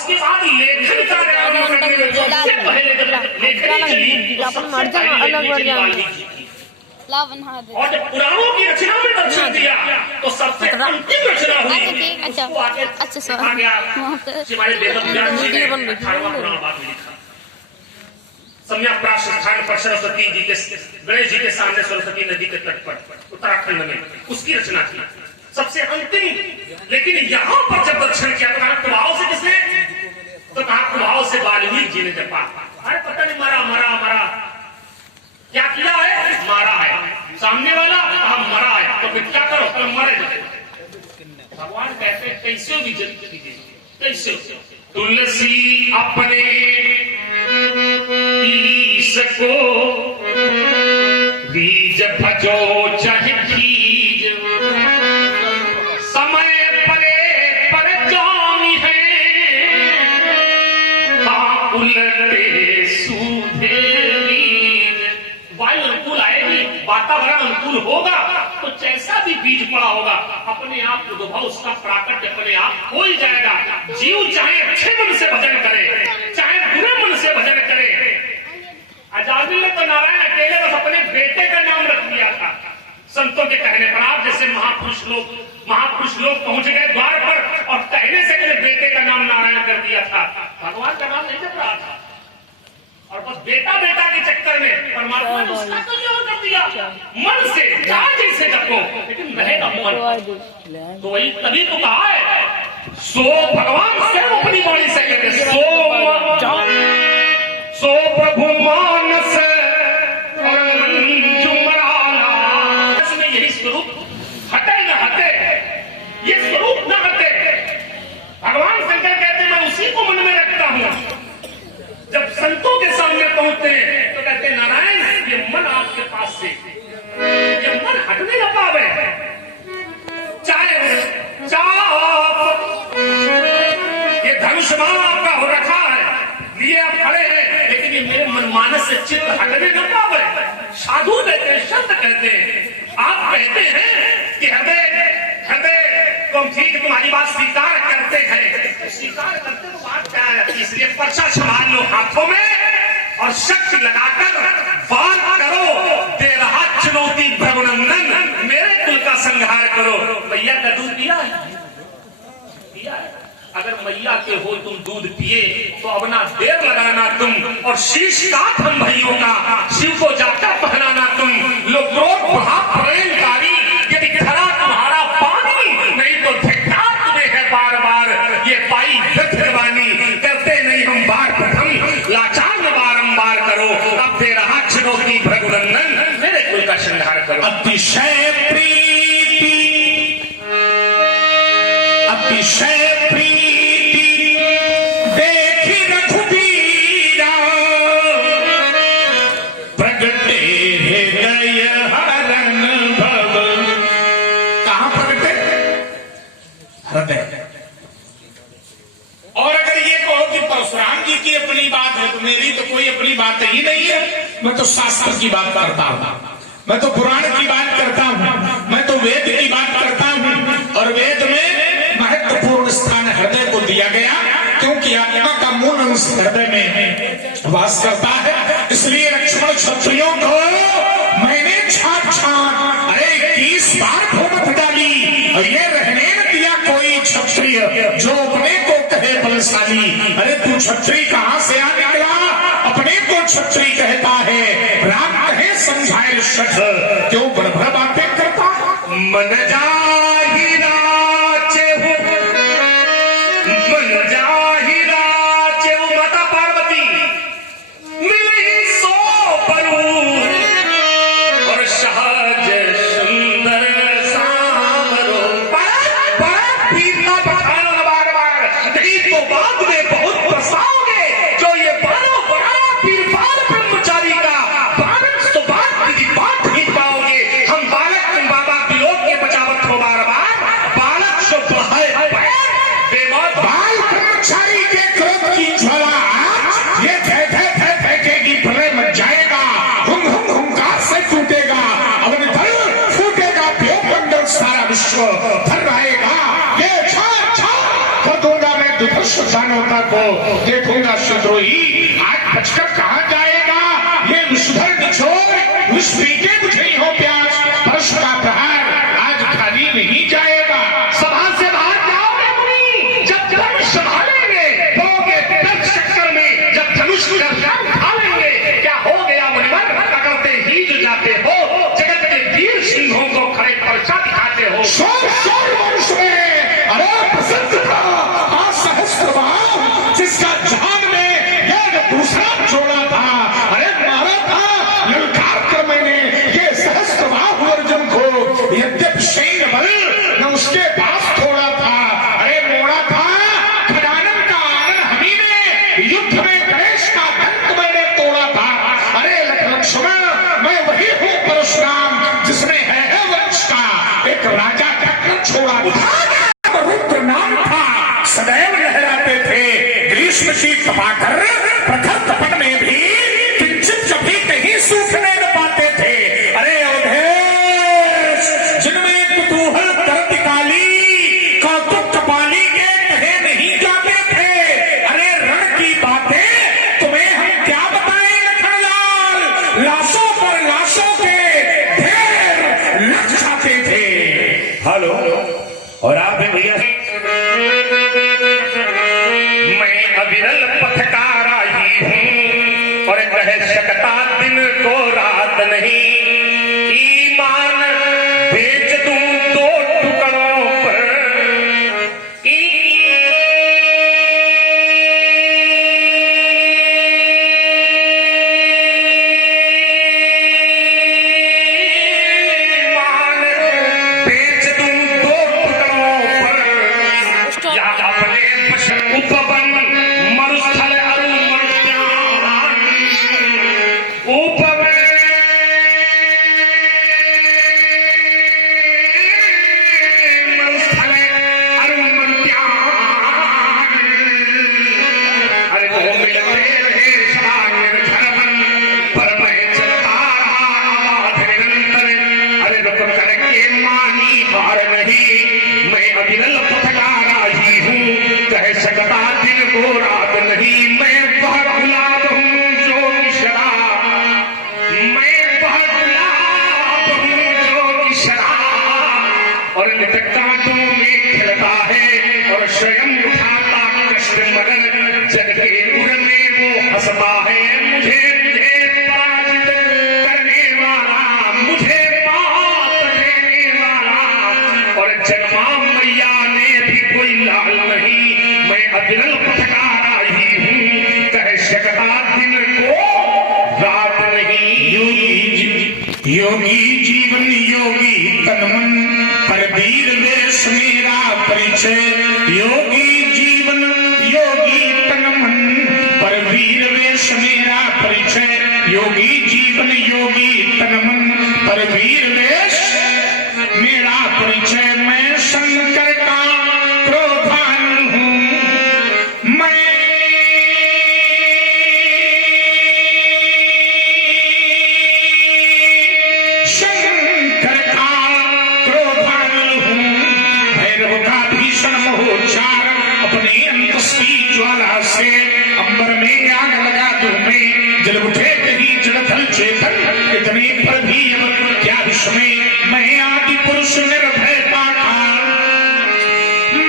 उसके बाद लेखन कार्य सबसे पहले लेखन और जब पुराणों की रचना में दर्शन दिया तो सबसे अंतिम रचना हुई। अच्छा सम्यक प्राप्त स्थान पर सरस्वती जी के गणेश जी के सामने सरस्वती नदी के तट पर उत्तराखंड में उसकी रचना की सबसे अंतिम। लेकिन यहाँ पर जब दर्शन किया तो प्रभाव से किसने, तो कहा प्रभाव से वाल्मीकि जी ने जपा। अरे पता नहीं मरा मरा मरा, क्या किया है, मारा है। सामने वाला कहा मरा है, तो फिर क्या करो, तो मरे जाए। भगवान कहते कैसे भी जल कीजिए, कैसे तुलसी अपने ईश को बीज भजो चाहे खीज, समय परे पर जानी है हाँ उलटे सूधे बीज। वायु अनुकूल आएगी, वातावरण अनुकूल होगा तो जैसा भी बीज पड़ा होगा अपने आप उद्भव उसका प्राकट्य अपने आप हो ही जाएगा। जीव चाहे अच्छे मन से भजन करे चाहे बुरे मन से भजन करे। आजादी ने तो नारायण अकेले बस अपने बेटे का नाम रख दिया था संतों के कहने पर। आप जैसे महापुरुष लोग पहुंच गए द्वार पर और कहने से मेरे बेटे का नाम नारायण कर दिया था, भगवान का नाम नहीं जप रहा था। और बस बेटा बेटा के चक्कर में परमात्मा ने उसका तो जो कर दिया मन से जैसे जपो, लेकिन रहेगा मन। तो वही तभी तो कहा है सो भगवान स्वयं अपनी वाणी से कहते सो प्रभु मानस और मंजू मराला। इसमें यही स्वरूप हटे न हटे, ये स्वरूप न हटे। भगवान शंकर कहते मैं उसी को मन में रखता हूँ। जब संतों के सामने पहुंचते हैं तो कहते नारायण ये मन आपके पास से ये मन हटने न पावे। चाहे चाप ये धनुष आपका हो रखा है, लिए आप खड़े हैं, लेकिन ये मेरे मनमानस से चित्त हटने न पावे। साधु कहते हैं, संत कहते हैं, आप कहते हैं कि हृदय तुम ठीक तुम्हारी बात स्वीकार करते हैं, स्वीकार करते तो बात क्या है। इसलिए पर्चा संभाल लो हाथों में और शक्ति लगाकर बात करो। दे रहा चुनौती भगवनंदन मेरे कुल का संहार करो। मैया का दूध पिया है, अगर मैया के हो तुम दूध पिए तो अब ना देर लगाना तुम और शीश काट हम भाइयों का शिव को जाकर पहनाना तुम। लोग प्रेमकारी यदि खरा तुम्हारा पानी नहीं तो धिक्कार तुम्हें है बार बार। ये पाई जवानी करते नहीं हम बार प्रथम लाचार न बारंबार करो। अब दे रहा चुनौती भगवनंदन मेरे कुल का संहार करो। अतिशय प्रीति अतिशय और अगर ये कहो कि परशुराम जी की अपनी बात है तो मेरी तो कोई अपनी बात ही नहीं है। मैं तो शास्त्र की बात करता हूँ, मैं तो पुराण की बात करता हूँ, मैं तो वेद की बात करता हूँ। और वेद में महत्वपूर्ण स्थान हृदय को दिया गया क्योंकि आत्मा का मूल अंश हृदय में वास करता है। इसलिए लक्ष्मण क्षत्रियों को मैंने छाट छाट अरे 21 बार भूमत डाली और ये रहने न दिया कोई क्षत्रिय जो अपने को कहे बलशाली। अरे तू क्षत्रिय कहाँ से आ निकला, अपने को क्षत्रिय कहता है। राम कहे समझाए शठ क्यों भर बातें करता। मन जाहि राचे हो मन जाहि राचे हो माता पार्वती मिली सो परू और सहज सुंदर सामरो। तो बाद में बहुत पछताओगे जो ये बारह पीरपाल ब्रह्मचारी का बालक तो बात की बात नहीं पाओगे। हम बालक तुम बाबा विलोक के बचावत हो बार बार बालक सो बाल ब्रह्मचारी के क्रोध की ज्वाला ये फेंकेगी भले मच जाएगा। हुंकार से टूटेगा अग्नि दल फूटेगा व्योमंडल सारा विश्व भर रहेगा। ये दूंगा मैं दुर्दर्श सज्जनों को देखूंगा सुद्रोही, आज बचकर कहाँ जाएगा ये विषधर निचोड़, विष पीके बुझे हो प्यास, परश का प्रहार आज खाली नहीं जाएगा। सभा से बाहर जाओगे मुनि, जब धनुष संभालेंगे होगे दर्द चक्कर में, जब धनुष खा लेंगे क्या हो गया मुनिवर, पकड़ते ही जो जाते हो, जगत के वीर सिंहों को खड़े पर्चा दिखाते हो। सौर वर्ष में अरे प्रसिद्ध था सहस्त्रबाहु, जिसका जहान में यह दूसरा जोड़ा था, अरे मारा था ललकार कर मैंने ये सहस्त्रबाहु अर्जुन को, यद्यपि सैन्य बल न उसके पास थोड़ा था, अरे मोड़ा था खजानन का आनंद हमी ने, युद्ध में गणेश का दंत मैंने तोड़ा था। अरे लक्ष्मण मैं वही हूँ परशुराम जिसने है वंश का एक राजा चक्र छोड़ा था, रुद्र नाम था, सदैव लहराते थे ग्रीष्म की तपाकर, प्रखर तपन में भी किंचित जभी कहीं सूखने न पाते थे। अरे अवधेश जिनमें कुतूहल करत काली, कौतुक कपाली के कहे नहीं जाते थे, अरे रण की बातें तुम्हें हम क्या बताएं लखनलाल, लाशों पर लाशों के ढेर लग जाते थे। हेलो, और आप भी भैया मैं अविरल पथकारा ही हूँ, और कह सकता दिन को रात नहीं, ईमान बेच दूं दो टुकड़ों पर, ईमान बेच दूं दो टुकड़ों पर, या अपने उपवन मरुस्थल अरुमर्त्यान, उपवन मरुस्थल अरुमर्त्यान, अरे वो मिलते रहे सदा निर्धन, पर मैं चलता रहा निरंतर, अरे रुक करके मानी हार नहीं, मैं अविरल पथकारा ही हूँ, कह सकता दिन को रात नहीं, मैं वह गुलाब हूँ जो किशरा, मैं वह गुलाब हूँ जो किशरा, और नित कांटों में खिलता है, और स्वयं उठाता कष्ट मगर जग के उर में वो हंसता है, मुझे मुझे पराजित करने वाला, मुझे मात देने वाला, और जन्मा मैया ने भी कोई लाल नहीं, मैं अविरल पथकारा ही हूँ, कह सकता दिन को रात नहीं। योगी जीवन योगी तन मन, परवीर वेश मेरा परिचय, योगी जीवन योगी तन मन, परवीर वेश मेरा परिचय, योगी जीवन योगी तन मन, परवीर वेश मेरा परिचय, मैं शंकर का क्रोधान हूँ, मैं शंकर का क्रोधान हूँ, भैरव का भीषण मोहोच्चार, अपने अंतस्ती ज्वाला से अंबर में आग लगा दूं मैं, जल उठे कहीं जड़थल चेतन, इतने पर भी अब क्या विस्मय, मैं आदि पुरुष निर्भय पाताल,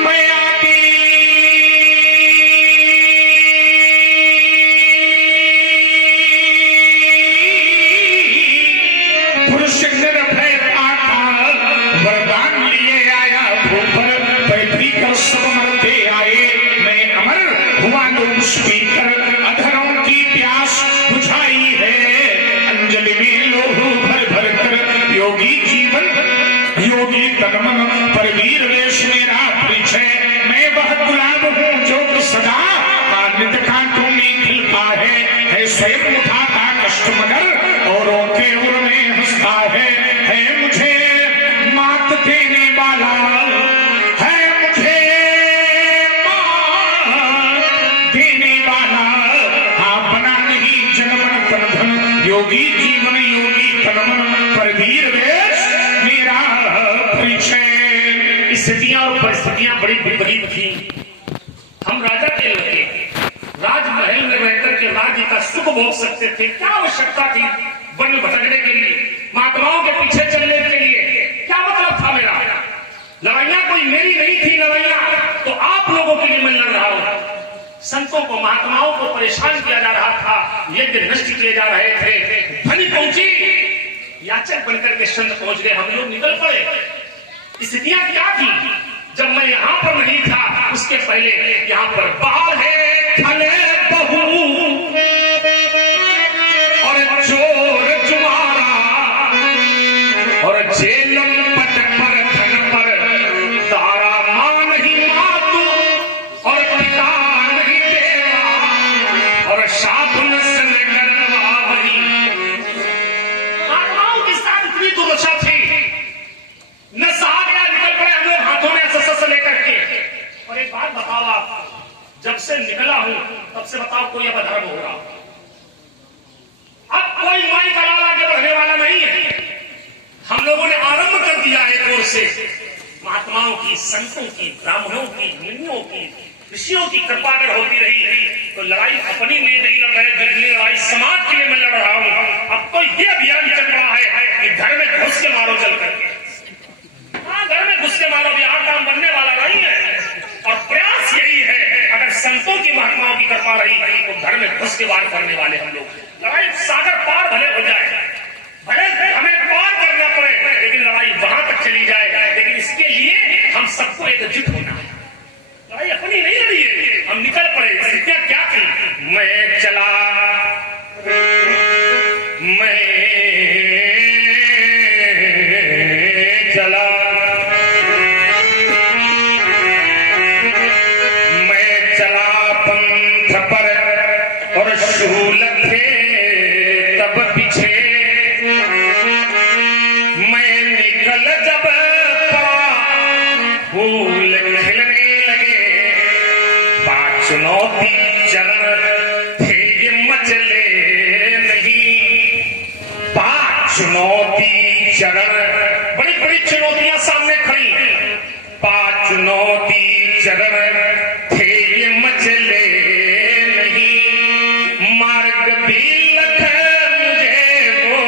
मैं आदि पुरुष निर्भय पाताल, वरदान लिए आया भूपर, पैतृ कर सब मरते आए, मैं अमर हुआ स्पीकर, अधरों की प्यास बुझाई है, अंजलि में लोहू भर भर कर, योगी जीवन योगी तनमन, परवीर वेश मेरा परिचय, मैं वह गुलाब हूँ जो कि सदा नित कांटों में खिलता है स्वयं उठाता कष्ट मगर, औरों के उर में हंसता है मुझे मात देने वाला, है मुझे मात देने वाला, हाँ बना नहीं जनमन तन धन, योगी जीवन योगी तनमन, परवीर वेश मेरा परिचय। स्थितियां और परिस्थितियां बड़ी विपरीत थी। हम राजा के भोग सकते थे, क्या आवश्यकता थी वन में भटकने के लिए, महात्माओं के पीछे चलने के लिए? क्या मतलब था मेरा? लड़ाइयां कोई मेरी नहीं थी, लड़ाइयां तो आप लोगों के लिए मैं लड़ रहा हूं। संतों को, महात्माओं को परेशान किया जा रहा था, यज्ञ नष्ट किए जा रहे थे। ध्वनि पहुंची, याचक बनकर के संत पहुंच गए, हम लोग निकल पड़े। स्थितियां क्या थी? जब मैं यहां पर नहीं था, उसके पहले यहां पर बाल है, खले बहू और चोर जुआरा और जेलम पट पर धन पर तारा, मां नहीं मातू और पिता नहीं देवा और साधुन संग करवा वही। आत्माओं के साथ इतनी दुर्दशा थी, न सहा गया, निकल पड़े हम लोग हाथों में सस लेकर के। और एक बात बताओ, आप जब से निकला हूं तब से बताओ कोई अब अधर्म हो रहा? अब कोई माई का लाल आगे बढ़ने वाला नहीं है। हम लोगों ने आरंभ कर दिया एक ओर से, महात्माओं की, संतों की, ब्राह्मणों की, मुनियों की, ऋषियों की कृपा अगर होती रही तो लड़ाई अपनी लिए नहीं लड़ रहे, लड़ाई समाज के लिए मैं लड़ रहा हूं। अब तो ये अभियान चल रहा है कि घर में घुस के मारो चल करके। हाँ, घर में घुस के मारो, अभियान काम बनने वाला नहीं है। और प्रयास यही है, अगर संतों की, महात्माओं की कृपा रही तो घर में घुस के वार करने वाले हम लोग। लड़ाई सागर पार भले हो जाए, भले हमें पार करना पड़े, लेकिन लड़ाई वहां तक चली जाए। लेकिन इसके लिए हम सबको एकजुट होना है। लड़ाई अपनी नहीं लड़ी है, हम निकल पड़े। स्थितियां क्या थी? मैं चला, मैं चला, मैं चला पंथ पर और शूल थे तब पीछे, मैं निकल जब पड़ा फूल खिलने लगे, पांच चुनौती चरण थे ये मचले नहीं, पांच चुनौती चरण, बड़ी बड़ी चुनौतियां सामने खड़ी, पांच चुनौती चरण थे ये मचले नहीं, मार्ग भी लख मुझे वो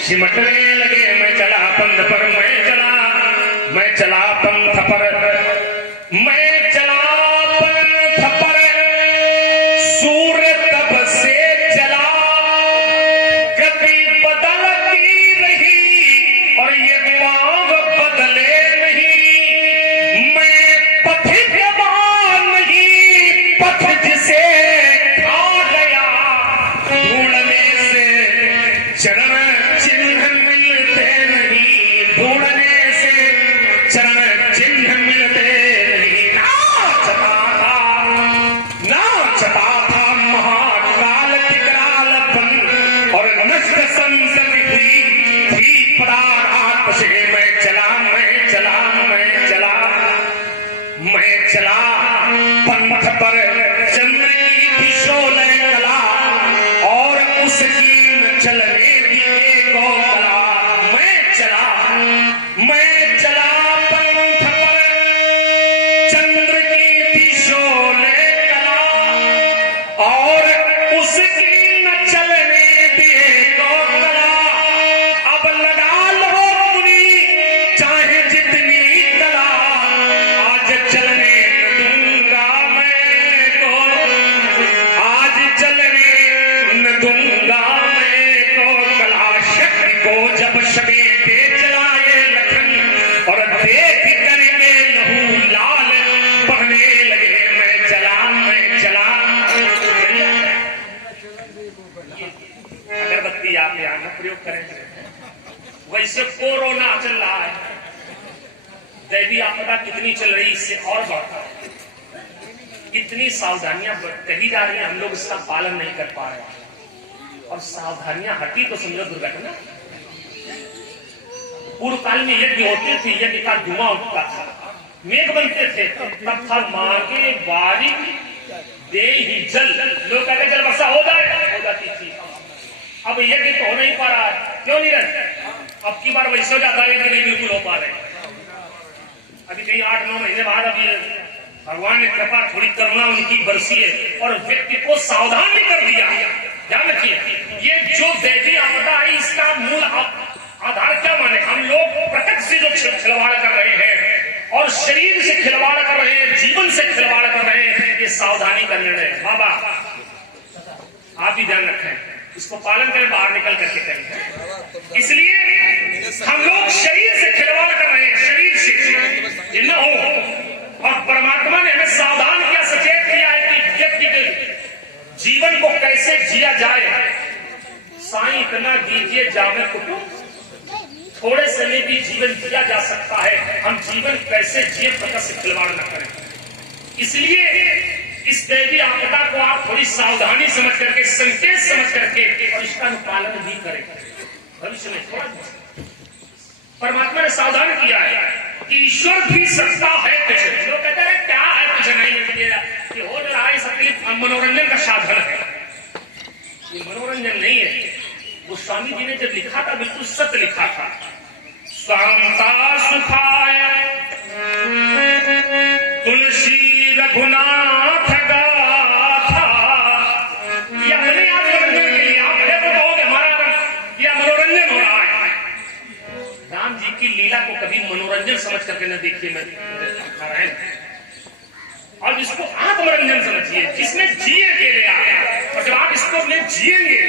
सिमटने लगे। मैं चला पंथ पर, मैं चला पंथ पर, मैं चला पंथ पर, सूर्य तब से चला, गति बदलती रही और ये पांव बदले नहीं, मैं पथिकवान नहीं, पथ जिसे खा गया, ढूंढने से चरण चिन्ह मिलते नहीं, ढूंढने से चरण चिन्ह मिलते नहीं। नाचता था महाकाल विकराल बन और नष्ट संसति हुई थी प्राणात से। मैं चला, मैं चला, मैं चला, मैं चला पंथ पर, चंद्र की थी शोले कला और उसकी न चलने दी एको कला। मैं चला, मैं चला पंथ पर, चंद्र की थी शोले कला और उसकी न चलने दिए को कला। अब लगा लो मुनि चाहे जितनी कला, आज चलने न दूंगा मैं को, आज चलने न दूंगा मैं को कला। शक्ति को जब समेटे चलाए लखन और देख करके लहू लाल बहने लगे। मैं चला, मैं चला। अगरबत्ती आप यहाँ न प्रयोग करें। वैसे कोरोना चल रहा है, दैवी आपदा कितनी चल रही, इससे और बढ़ता है। इतनी सावधानियां कही जा रही हैं, हम लोग इसका पालन नहीं कर पा रहे हैं। और सावधानियां हटी तो समझो दुर्घटना। पूर्व काल में यज्ञ होते थे, यज्ञ का धुआं उठता था, मेघ बनते थे, तब था मांगे बारी दे ही जल, लोग कहते जल वर्षा हो जाती थी। अब यज्ञ तो हो नहीं पा रहा है, क्यों नहीं रहे? अब की बार वैसे हो जाता है, नहीं बिल्कुल हो पा रहे। अभी कहीं 8-9 महीने बाद अभी भगवान ने कृपा, थोड़ी करुणा उनकी बरसी है और व्यक्ति को सावधान भी कर दिया। ध्यान रखिए, ये जो दैवीय आपदा है इसका मूल आधार क्या माने? हम लोग प्रकृति से जो खिलवाड़ कर रहे हैं और शरीर से खिलवाड़ कर रहे हैं, जीवन से खिलवाड़ कर रहे हैं, ये सावधानी का निर्णय है। बाबा आप भी ध्यान रखें, इसको पालन करें, बाहर निकल करके करें। इसलिए हम लोग शरीर से खिलवाड़ कर रहे हैं, शरीर से ये न हो। और परमात्मा ने हमें सावधान किया, सचेत किया है कि व्यक्ति के जीवन को कैसे जिया जाए। साईं इतना दीजिए जावे कुटुंब, थोड़े समय भी जीवन जिया जा सकता है, हम जीवन कैसे जिए प्रकृति से खिलवाड़ न करें। इसलिए इस दैवी आपदा को आप थोड़ी सावधानी समझ करके, संकेत समझ करके और इसका अनुपालन भी करें भविष्य में। थोड़ा परमात्मा ने सावधान किया है कि ईश्वर भी सत्ता है कुछ। लोग कहते हैं क्या है, कुछ नहीं है, कि हो रहा है सबके मनोरंजन का साधन है। ये मनोरंजन नहीं है। गोस्वामी जी ने जब लिखा था बिल्कुल सत्य लिखा था। शांता सुखाय तुलसी रघुनाथ गाथा। ये अपने आप मनोरंजन के लिए, आप कहोगे हमारा या मनोरंजन हो रहा है। राम जी की लीला को कभी मनोरंजन समझ करके न देखिए, मैं नारायण और इसको आत्मरंजन समझिए, जिसमें जिए के लिए आया। और जब आप इसको अपने जिएंगे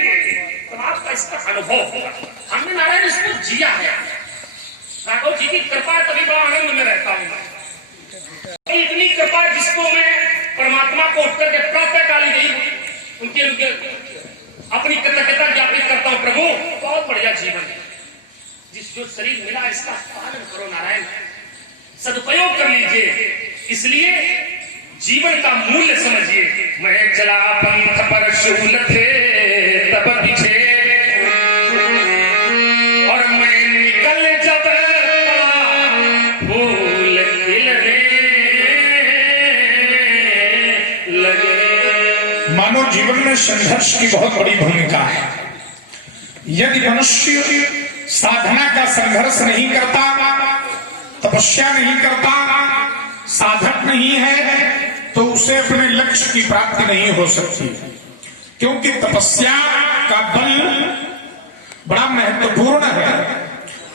तो आपका इसका अनुभव होगा। हमने नारायण इसको जिया है। राघव जी की कृपा तभी बड़ा आनंद में रहता हूं मैं। इतनी कृपा जिसको मैं परमात्मा को उठ करके प्रातःकाली गई उनके अपनी कृतज्ञता ज्ञापित करता हूं। प्रभु बहुत बढ़िया जीवन है, जिस जो शरीर मिला इसका पालन करो नारायण, सदुपयोग कर लीजिए। इसलिए जीवन का मूल्य समझिए। मैं चला पंथ पर शूल थे तब पीछे, और मैं निकल जब फूल खिलने लगे। मानव जीवन में संघर्ष की बहुत बड़ी भूमिका है। यदि मनुष्य साधना का संघर्ष नहीं करता, तपस्या नहीं करता, साधक नहीं है, तो उसे अपने लक्ष्य की प्राप्ति नहीं हो सकती। क्योंकि तपस्या का बल बड़ा महत्वपूर्ण है।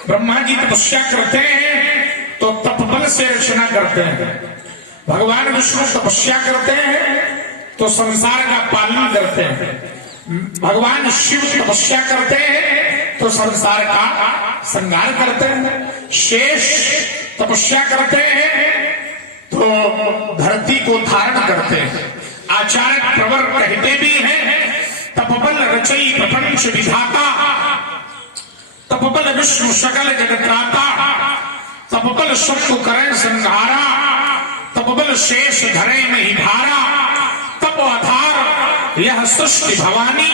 ब्रह्मा जी तपस्या करते हैं तो तपबल से रचना करते हैं। भगवान विष्णु तपस्या करते हैं तो संसार का पालन करते हैं। भगवान शिव तपस्या करते हैं तो संसार का संहार करते हैं। शेष तपस्या करते हैं तो धरती को धारण करते हैं। आचार्य प्रवर कहते भी हैं, तपबल रचई प्रपंच विधाता, तपबल विष्णु सकल जगत्राता, तपबल शत्रु करें संहारा, तपबल शेष धरे नहीं धारा, तप आधार यह सृष्टि भवानी,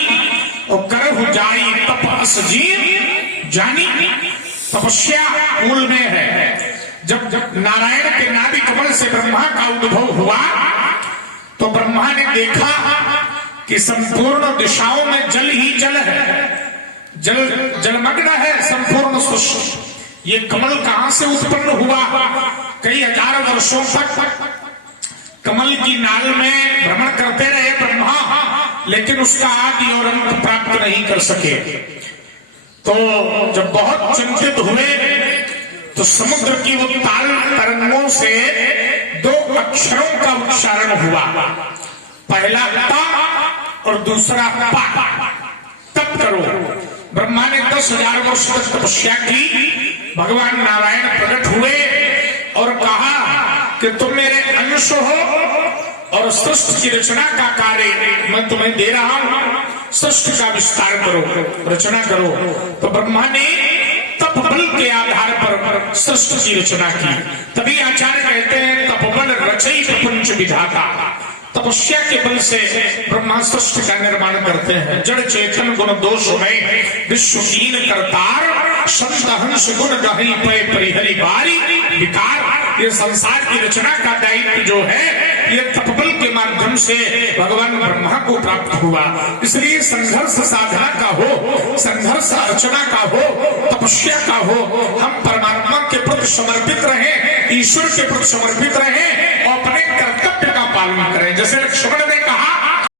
और करहु जाई तप अस जीव जानी। तपस्या मूल में है। जब नारायण के नाभि कमल से ब्रह्मा का उद्भव हुआ तो ब्रह्मा ने देखा कि संपूर्ण दिशाओं में जल ही जल है, जलमग्न है संपूर्ण सृष्टि। ये कमल कहां से उत्पन्न हुआ? कई हजार वर्षों तक कमल की नाल में भ्रमण करते रहे ब्रह्मा, लेकिन उसका आदि और अंत प्राप्त नहीं कर सके। तो जब बहुत चिंतित हुए तो समुद्र की वो ताल तरंगों से दो अक्षरों का उच्चारण हुआ, पहला ता और दूसरा पा। तप करो। ब्रह्मा ने 10,000 वर्ष तक तपस्या की। भगवान नारायण प्रकट हुए और कहा कि तुम मेरे अंश हो और सृष्टि की रचना का कार्य मैं तुम्हें दे रहा हूं। सृष्टि का विस्तार करो, रचना करो। तो ब्रह्मा ने तपबल के आधार पर सृष्टि की रचना की। तभी आचार्य कहते हैं तपबल रचई प्रपंच विधाता। तपस्या के बल से ब्रह्मा सृष्टि का निर्माण करते हैं। जड़ चेतन गुण दोष में विश्व कीन करतार, संत हंस गुण गही पे परिहरि बारी विकार। ये संसार की रचना का दायित्व जो है ये तपबल के माध्यम से भगवान ब्रह्मा को प्राप्त हुआ। इसलिए संघर्ष साधना का हो, संघर्ष अर्चना का हो, तपस्या का हो, हम परमात्मा के प्रति समर्पित रहें, ईश्वर के प्रति समर्पित रहें और अपने कर्तव्य का पालन करें। जैसे लक्ष्मण ने कहा